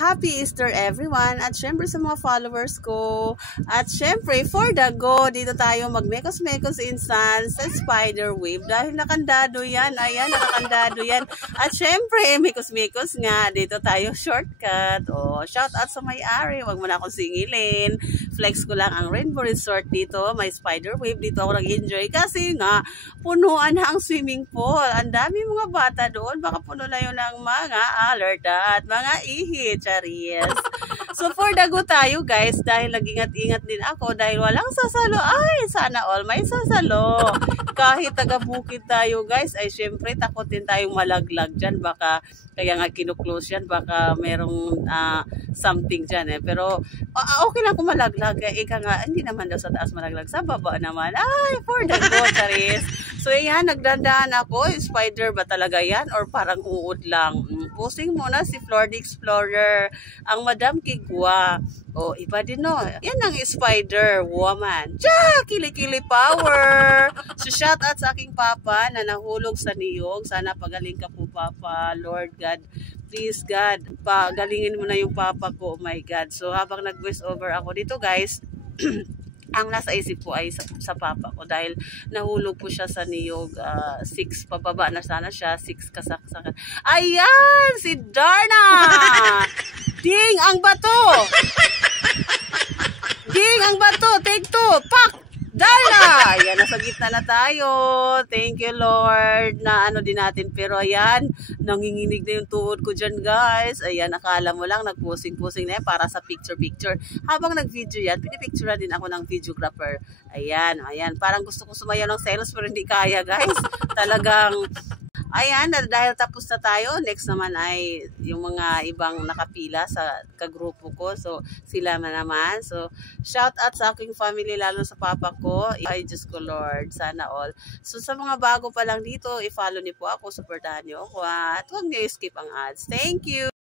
Happy Easter everyone! At syempre sa mga followers ko. At syempre for the go, dito tayo mag-mekos-mekos insan sa spider wave. Dahil nakandado yan. Ayan, nakakandado yan. At syempre, mekos-mekos nga. Dito tayo shortcut. O, shout out sa may-ari. Huwag mo na akong singilin. Flex ko lang ang Rainbow Resort dito. May spider wave. Dito ako nag-enjoy. Kasi nga, punuan na ang swimming pool. Ang dami mga bata doon. Baka puno na yun ng mga alert at mga ihi. Charis. So for the go tayo guys, dahil nag-ingat-ingat din ako dahil walang sasalo. Ay, sana all may sasalo. Kahit taga-bukid tayo guys, ay syempre takot din tayong malaglag dyan. Baka, kaya nga kinuklose yan, baka merong something dyan eh. Pero okay lang kung malaglag. Ika nga, hindi naman daw sa taas malaglag. Sa baba naman. Ay, for the go, Charis. So yan, nagdandaan ako. Spider ba talaga yan? Or parang uod lang? Posing muna si Flor the Explorer. Ang Madam Kigwa. O, iba din no. Yan ang spider woman. Tja! Kili-kili power! So shout out sa aking papa na nahulog sa niyog. Sana pagaling ka po papa. Lord God. Please God. Pagalingin mo na yung papa ko. Oh my God. So habang nag-voice over ako dito guys. Ang nasa isip ko ay sa papa ko dahil nahulog po siya sa niyog. 6 pababa na sana siya, 6 kasaksakan. Ayan! Si Darna! Ding! Ang bato! Ding! Ang bato! Take 2! Pak! Darna! Ayan, nasa gitna na tayo. Thank you, Lord. Na ano din natin. Pero ayan, nanginginig na yung tuhod ko dyan, guys. Ayan, akala mo lang, nagpusing-pusing na yan para sa picture-picture. Habang nag-video yan, pinipicture din ako ng videographer. Ayan, ayan. Parang gusto ko sumayaw ng selos pero hindi kaya, guys. Talagang... Ayan, dahil tapos na tayo, next naman ay yung mga ibang nakapila sa kagrupo ko. So, sila naman. So, shout out sa aking family, lalo sa papa ko. Ay, Diyos ko Lord, sana all. So, sa mga bago pa lang dito, i-follow niyo po ako, supportahan niyo ako. At huwag niyo i-skip ang ads. Thank you!